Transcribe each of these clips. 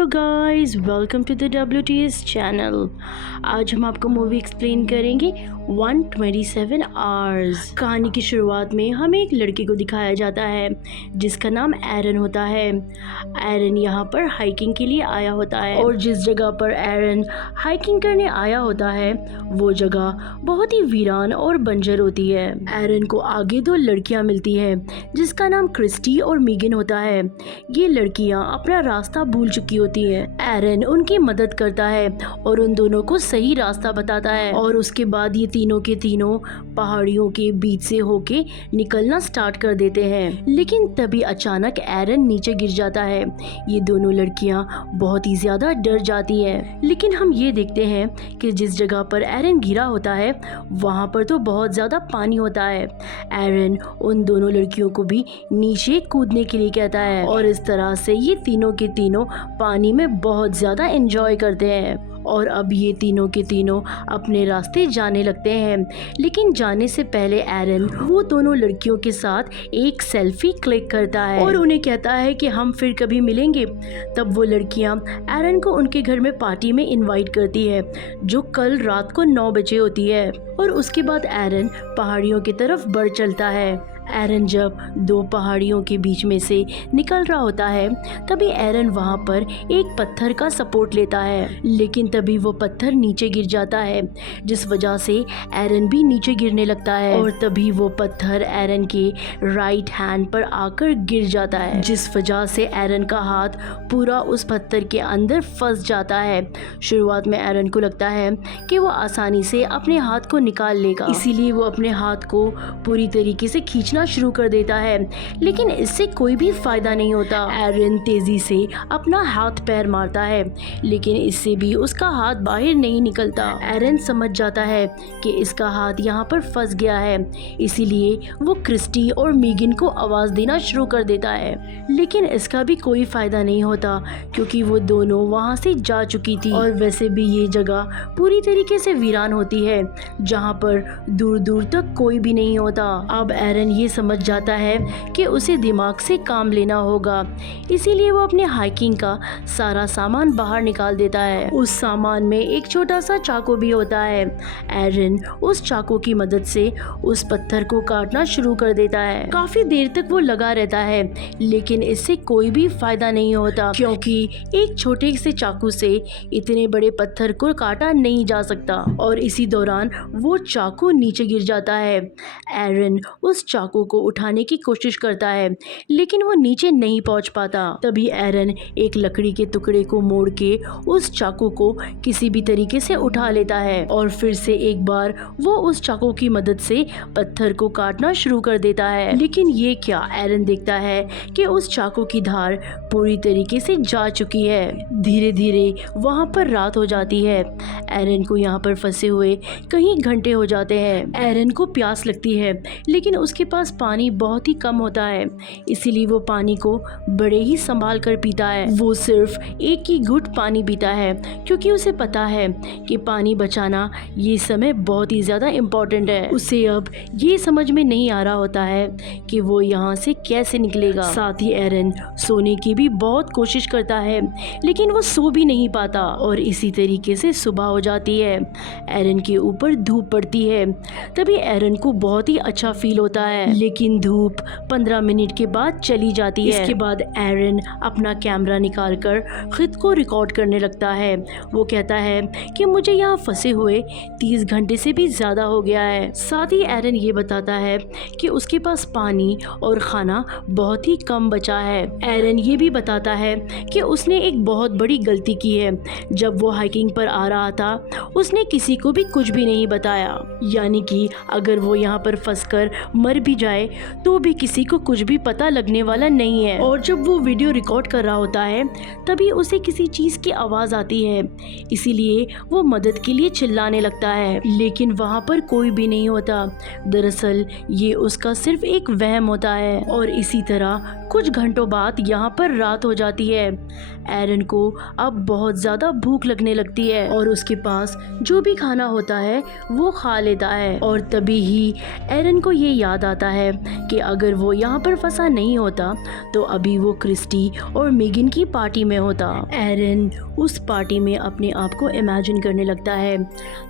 Hello guys, welcome to the WTS channel. आज हम आपको मूवी एक्सप्लेन करेंगे 127 आवर्स। कहानी की शुरुआत में हमें एक लड़के को दिखाया जाता है जिसका नाम एरन होता है। एरन यहाँ पर हाइकिंग के लिए आया होता है और जिस जगह पर एरन हाइकिंग करने आया होता है वो जगह बहुत ही वीरान और बंजर होती है। एरन को आगे दो लड़कियां मिलती है जिसका नाम क्रिस्टी और मीगन होता है। ये लड़कियां अपना रास्ता भूल चुकी होती है। एरन उनकी मदद करता है और उन दोनों को सही रास्ता बताता है और उसके बाद ये तीनों के तीनों पहाड़ियों के बीच से होके निकलना स्टार्ट कर देते हैं। लेकिन तभी अचानक एरन नीचे गिर जाता है। ये दोनों लड़कियां बहुत ही ज्यादा डर जाती हैं। लेकिन हम ये देखते हैं कि जिस जगह पर एरन गिरा होता है वहाँ पर तो बहुत ज्यादा पानी होता है। एरन उन दोनों लड़कियों को भी नीचे कूदने के लिए कहता है और इस तरह से ये तीनों के तीनों पानी में बहुत ज्यादा एंजॉय करते हैं। और अब ये तीनों के तीनों अपने रास्ते जाने लगते हैं। लेकिन जाने से पहले एरन वो दोनों लड़कियों के साथ एक सेल्फी क्लिक करता है और उन्हें कहता है कि हम फिर कभी मिलेंगे। तब वो लड़कियां एरन को उनके घर में पार्टी में इनवाइट करती है जो कल रात को 9 बजे होती है और उसके बाद एरन पहाड़ियों की तरफ बढ़ चलता है। एरन जब दो पहाड़ियों के बीच में से निकल रहा होता है तभी एरन वहाँ पर एक पत्थर का सपोर्ट लेता है। लेकिन तभी वो पत्थर नीचे गिर जाता है जिस वजह से एरन भी नीचे गिरने लगता है और तभी वो पत्थर एरन के राइट हैंड पर आकर गिर जाता है जिस वजह से एरन का हाथ पूरा उस पत्थर के अंदर फंस जाता है। शुरुआत में एरन को लगता है कि वो आसानी से अपने हाथ को निकाल लेगा, इसीलिए वो अपने हाथ को पूरी तरीके से खींचना शुरू कर देता है। लेकिन इससे कोई भी फायदा नहीं होता। एरन तेजी से अपना हाथ पैर मारता है लेकिन इससे भी उसका हाथ बाहर नहीं निकलता। एरन समझ जाता है कि इसका हाथ यहाँ पर फंस गया है, इसीलिए वो क्रिस्टी और मीगन को आवाज देना शुरू कर देता है। लेकिन इसका भी कोई फायदा नहीं होता क्योंकि वो दोनों वहाँ से जा चुकी थी और वैसे भी ये जगह पूरी तरीके से वीरान होती है जहाँ पर दूर दूर तक कोई भी नहीं होता। अब एरन ये समझ जाता है कि उसे दिमाग से काम लेना होगा, इसीलिए वो अपने हाइकिंग का सारा सामान बाहर निकाल देता है। उस सामान में एक छोटा सा चाकू भी होता है। एरन उस चाकू की मदद से उस पत्थर को काटना शुरू कर देता है। काफी देर तक वो लगा रहता है लेकिन इससे कोई भी फायदा नहीं होता क्योंकि एक छोटे से चाकू से इतने बड़े पत्थर को काटा नहीं जा सकता और इसी दौरान वो चाकू नीचे गिर जाता है। एरन उस चाकू को उठाने की कोशिश करता है लेकिन वो नीचे नहीं पहुंच पाता। तभी एरन एक लकड़ी के टुकड़े को मोड़ के उस चाकू को किसी भी तरीके से उठा लेता है और फिर से एक बार वो उस चाकू की मदद से पत्थर को काटना शुरू कर देता है। लेकिन ये क्या, एरन देखता है कि उस चाकू की धार पूरी तरीके से जा चुकी है। धीरे धीरे वहाँ पर रात हो जाती है। एरन को यहाँ पर फंसे हुए कई घंटे हो जाते हैं। एरन को प्यास लगती है लेकिन उसके पास पानी बहुत ही कम होता है, इसीलिए वो पानी को बड़े ही संभाल कर पीता है। वो सिर्फ एक ही घुट पानी पीता है क्योंकि उसे पता है कि पानी बचाना ये समय बहुत ही ज्यादा इम्पोर्टेंट है। उसे अब ये समझ में नहीं आ रहा होता है कि वो यहाँ से कैसे निकलेगा। साथ ही एरन सोने की भी बहुत कोशिश करता है लेकिन वो सो भी नहीं पाता और इसी तरीके से सुबह हो जाती है। एरन के ऊपर धूप पड़ती है, तभी एरन को बहुत ही अच्छा फील होता है। लेकिन धूप 15 मिनट के बाद चली जाती है। इसके बाद एरन अपना कैमरा निकालकर खुद को रिकॉर्ड करने लगता है। वो कहता है कि मुझे यहाँ फंसे हुए 30 घंटे से भी ज्यादा हो गया है। साथ ही एरन ये बताता है कि उसके पास पानी और खाना बहुत ही कम बचा है। एरन ये भी बताता है कि उसने एक बहुत बड़ी गलती की है। जब वो हाइकिंग पर आ रहा था उसने किसी को भी कुछ भी नहीं बताया, यानी कि अगर वो यहाँ पर फंसकर मर भी जाए तो भी किसी को कुछ भी पता लगने वाला नहीं है। और जब वो वीडियो रिकॉर्ड कर रहा होता है तभी उसे किसी चीज की आवाज आती है, इसीलिए वो मदद के लिए चिल्लाने लगता है लेकिन वहाँ पर कोई भी नहीं होता। दरअसल ये उसका सिर्फ एक वहम होता है और इसी तरह कुछ घंटों बाद यहाँ पर रात हो जाती है। एरन को अब बहुत ज़्यादा भूख लगने लगती है और उसके पास जो भी खाना होता है वो खा लेता है। और तभी ही एरन को ये याद आता है कि अगर वो यहाँ पर फंसा नहीं होता तो अभी वो क्रिस्टी और मेगन की पार्टी में होता। एरन उस पार्टी में अपने आप को इमेजिन करने लगता है।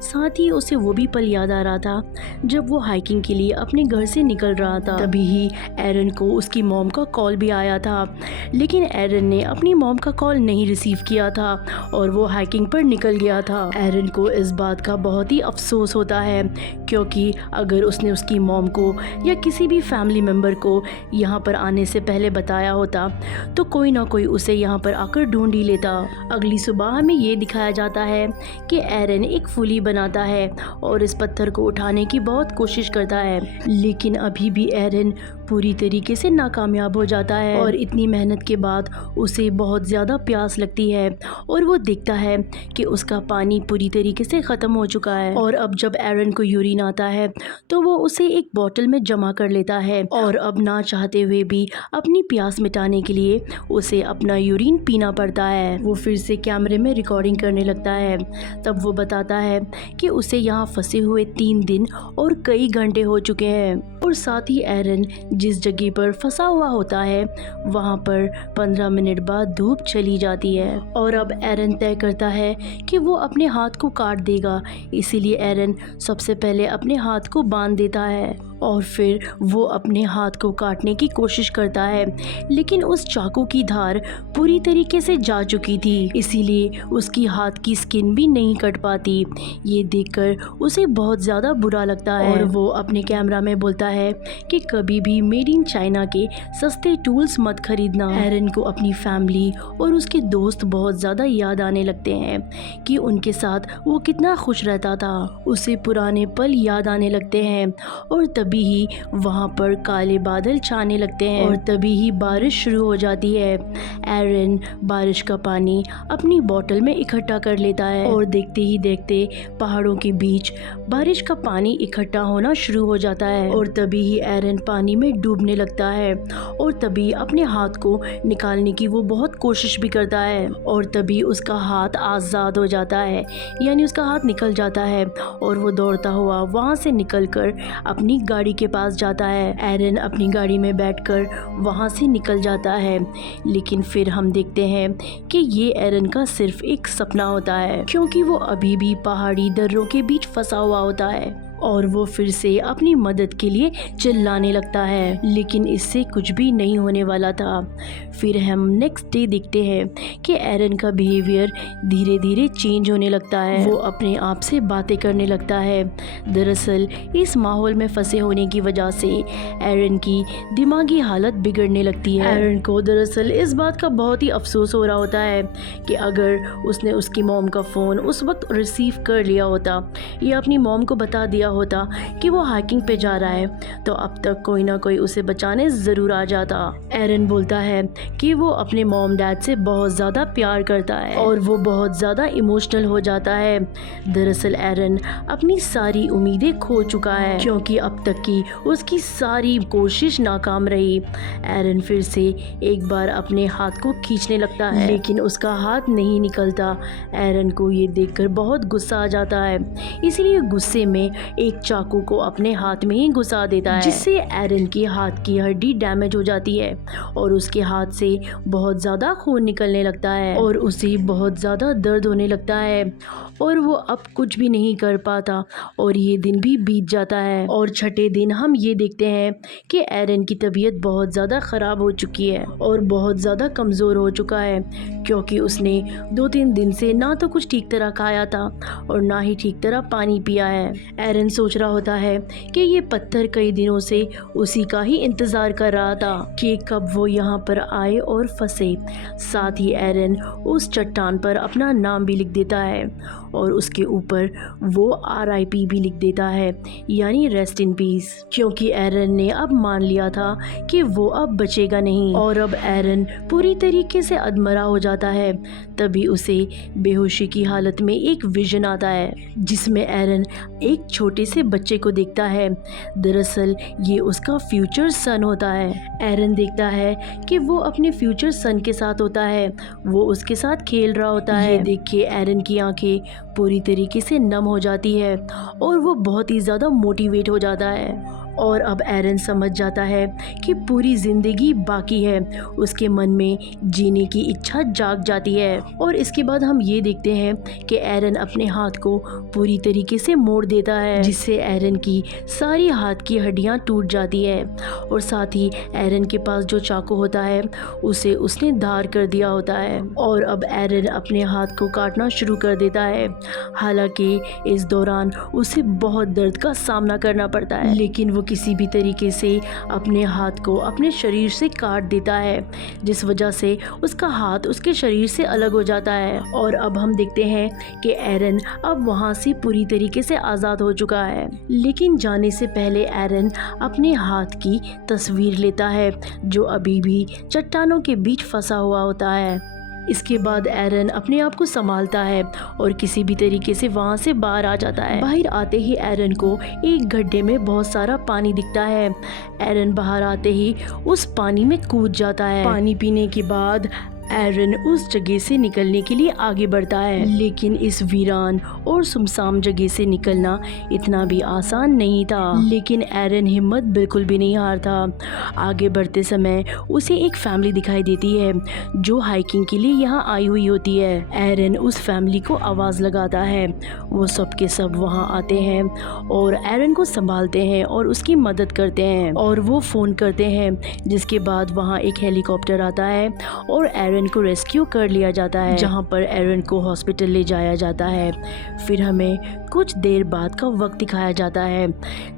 साथ ही उसे वो भी पल याद आ रहा था जब वो हाइकिंग के लिए अपने घर से निकल रहा था। तभी ही एरन को उसकी मॉम का कॉल भी आया था, लेकिन एरन ने अपनी मॉम का कॉल नहीं रिसीव किया था और वो हाइकिंग पर निकल गया था। एरन को इस बात का बहुत ही अफसोस होता है, क्योंकि अगर उसने उसकी मॉम को या किसी भी फैमिली मेम्बर को यहाँ पर आने से पहले बताया होता तो कोई ना कोई उसे यहाँ पर आकर ढूंढ ही लेता। अगली सुबह हमें ये दिखाया जाता है कि एरन एक फुली बनाता है और इस पत्थर को उठाने की बहुत कोशिश करता है, लेकिन अभी भी एरन पूरी तरीके से नाकामयाब हो जाता है। और इतनी मेहनत के बाद उसे बहुत ज़्यादा प्यास लगती है और वो देखता है कि उसका पानी पूरी तरीके से ख़त्म हो चुका है। और अब जब एरन को यूरिन आता है तो वो उसे एक बोतल में जमा कर लेता है और अब ना चाहते हुए भी अपनी प्यास मिटाने के लिए उसे अपना यूरिन पीना पड़ता है। वो फिर से कैमरे में रिकॉर्डिंग करने लगता है। तब वो बताता है कि उसे यहाँ फंसे हुए 3 दिन और कई घंटे हो चुके हैं और साथ ही एरन जिस जगह पर फंसा हुआ होता है वहाँ पर 15 मिनट बाद धूप चली जाती है। और अब एरन तय करता है कि वो अपने हाथ को काट देगा, इसीलिए एरन सबसे पहले अपने हाथ को बांध देता है और फिर वो अपने हाथ को काटने की कोशिश करता है, लेकिन उस चाकू की धार पूरी तरीके से जा चुकी थी, इसीलिए उसकी हाथ की स्किन भी नहीं कट पाती। ये देखकर उसे बहुत ज़्यादा बुरा लगता है और वो अपने कैमरा में बोलता है कि कभी भी मेड इन चाइना के सस्ते टूल्स मत खरीदना। एरन को अपनी फैमिली और उसके दोस्त बहुत ज़्यादा याद आने लगते हैं कि उनके साथ वो कितना खुश रहता था। उसे पुराने पल याद आने लगते हैं और तभी ही वहाँ पर काले बादल छाने लगते हैं और तभी ही बारिश शुरू हो जाती है। एरन बारिश का पानी अपनी बोतल में इकट्ठा कर लेता है और देखते ही देखते पहाड़ों के बीच बारिश का पानी इकट्ठा होना शुरू हो जाता है और तभी ही एरन पानी में डूबने लगता है और तभी अपने हाथ को निकालने की वो बहुत कोशिश भी करता है और तभी उसका हाथ आज़ाद हो जाता है, यानी उसका हाथ निकल जाता है और वो दौड़ता हुआ वहाँ से निकलकर अपनी गाड़ी के पास जाता है। एरन अपनी गाड़ी में बैठकर वहाँ से निकल जाता है, लेकिन फिर हम देखते हैं कि ये एरन का सिर्फ एक सपना होता है, क्योंकि वो अभी भी पहाड़ी दर्रों के बीच फंसा हुआ होता है और वो फिर से अपनी मदद के लिए चिल्लाने लगता है, लेकिन इससे कुछ भी नहीं होने वाला था। फिर हम नेक्स्ट डे देखते हैं कि एरन का बिहेवियर धीरे धीरे चेंज होने लगता है। वो अपने आप से बातें करने लगता है। दरअसल इस माहौल में फंसे होने की वजह से एरन की दिमागी हालत बिगड़ने लगती है। एरन को दरअसल इस बात का बहुत ही अफसोस हो रहा होता है कि अगर उसने उसकी मॉम का फ़ोन उस वक्त रिसीव कर लिया होता या अपनी मॉम को बता दिया होता कि वो हाइकिंग पे जा रहा है तो अब तक कोई ना कोई उसे बचाने ज़रूर आ जाता। एरन बोलता है कि वो अपने मॉम डैड से बहुत ज़्यादा प्यार करता है और वो बहुत ज़्यादा इमोशनल हो जाता है। दरअसल एरन अपनी सारी उम्मीदें खो चुका है, क्योंकि अब तक की उसकी सारी कोशिश नाकाम रही। एरन फिर से एक बार अपने हाथ को खींचने लगता है, लेकिन उसका हाथ नहीं निकलता। एरन को ये देखकर बहुत गुस्सा आ जाता है, इसीलिए गुस्से में एक चाकू को अपने हाथ में ही घुसा देता है, जिससे एरन के हाथ की हड्डी डैमेज हो जाती है और उसके हाथ से बहुत ज़्यादा खून निकलने लगता है और उसे बहुत ज़्यादा दर्द होने लगता है और वो अब कुछ भी नहीं कर पाता और ये दिन भी बीत जाता है। और छठे दिन हम ये देखते हैं कि एरन की तबीयत बहुत ज़्यादा ख़राब हो चुकी है और बहुत ज़्यादा कमज़ोर हो चुका है, क्योंकि उसने 2-3 दिन से ना तो कुछ ठीक तरह खाया था और ना ही ठीक तरह पानी पिया है। एरन सोच रहा होता है कि ये पत्थर कई दिनों से उसी का ही इंतज़ार कर रहा था कि कब वो यहाँ पर आए और फंसे। साथ ही एरन उस चट्टान पर अपना नाम भी लिख देता है और उसके ऊपर वो RIP भी लिख देता है, यानी रेस्ट इन पीस, क्योंकि एरन ने अब मान लिया था कि वो अब बचेगा नहीं। और अब एरन पूरी तरीके से अधमरा हो जाता है। तभी उसे बेहोशी की हालत में एक विजन आता है जिसमें एरन एक छोटे छोटे से बच्चे को देखता है। दरअसल ये उसका फ्यूचर सन होता है। एरन देखता है कि वो अपने फ्यूचर सन के साथ होता है, वो उसके साथ खेल रहा होता है। ये देख के एरन की आंखें पूरी तरीके से नम हो जाती है और वो बहुत ही ज़्यादा मोटिवेट हो जाता है। और अब एरन समझ जाता है कि पूरी ज़िंदगी बाकी है। उसके मन में जीने की इच्छा जाग जाती है। और इसके बाद हम ये देखते हैं कि एरन अपने हाथ को पूरी तरीके से मोड़ देता है, जिससे एरन की सारी हाथ की हड्डियां टूट जाती है। और साथ ही एरन के पास जो चाकू होता है उसे उसने धार कर दिया होता है। और अब एरन अपने हाथ को काटना शुरू कर देता है। हालांकि इस दौरान उसे बहुत दर्द का सामना करना पड़ता है, लेकिन वो किसी भी तरीके से अपने हाथ को अपने शरीर से काट देता है, जिस वजह से उसका हाथ उसके शरीर से अलग हो जाता है। और अब हम देखते हैं कि एरन अब वहाँ से पूरी तरीके से आज़ाद हो चुका है। लेकिन जाने से पहले एरन अपने हाथ की तस्वीर लेता है, जो अभी भी चट्टानों के बीच फंसा हुआ होता है। इसके बाद एरन अपने आप को संभालता है और किसी भी तरीके से वहाँ से बाहर आ जाता है। बाहर आते ही एरन को एक गड्ढे में बहुत सारा पानी दिखता है। एरन बाहर आते ही उस पानी में कूद जाता है। पानी पीने के बाद एरन उस जगह से निकलने के लिए आगे बढ़ता है, लेकिन इस वीरान और सुमसाम जगह से निकलना इतना भी आसान नहीं था। लेकिन एरन हिम्मत बिल्कुल भी नहीं हारता। आगे बढ़ते समय उसे एक फैमिली दिखाई देती है जो हाइकिंग के लिए यहाँ आई हुई होती है। एरन उस फैमिली को आवाज़ लगाता है। वो सब के सब वहाँ आते हैं और एरन को संभालते हैं और उसकी मदद करते हैं, और वो फ़ोन करते हैं। जिसके बाद वहाँ एक हेलीकॉप्टर आता है और एरन को रेस्क्यू कर लिया जाता है, जहां पर एरन को हॉस्पिटल ले जाया जाता है। फिर हमें कुछ देर बाद का वक्त दिखाया जाता है,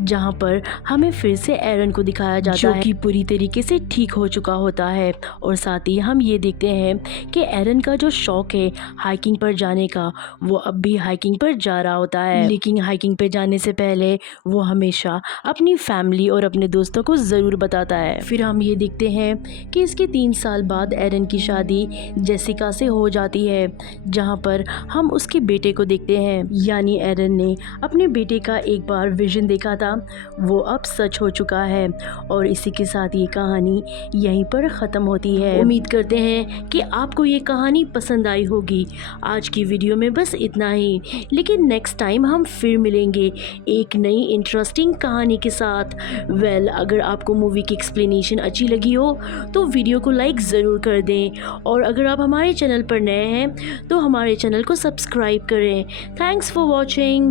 जहां पर हमें फिर से एरन को दिखाया जाता है, जो कि पूरी तरीके से ठीक हो चुका होता है। और साथ ही हम ये देखते हैं कि एरन का जो शौक है हाइकिंग पर जाने का, वो अब भी हाइकिंग पर जा रहा होता है। लेकिन हाइकिंग पे जाने से पहले वो हमेशा अपनी फैमिली और अपने दोस्तों को ज़रूर बताता है। फिर हम ये देखते हैं कि इसके 3 साल बाद एरन की शादी जेसिका से हो जाती है, जहां पर हम उसके बेटे को देखते हैं। यानी एरन ने अपने बेटे का एक बार विजन देखा था, वो अब सच हो चुका है। और इसी के साथ ये कहानी यहीं पर ख़त्म होती है। उम्मीद करते हैं कि आपको ये कहानी पसंद आई होगी। आज की वीडियो में बस इतना ही, लेकिन नेक्स्ट टाइम हम फिर मिलेंगे एक नई इंटरेस्टिंग कहानी के साथ। अगर आपको मूवी की एक्सप्लेनेशन अच्छी लगी हो तो वीडियो को लाइक ज़रूर कर दें, और अगर आप हमारे चैनल पर नए हैं तो हमारे चैनल को सब्सक्राइब करें। Thanks for watching.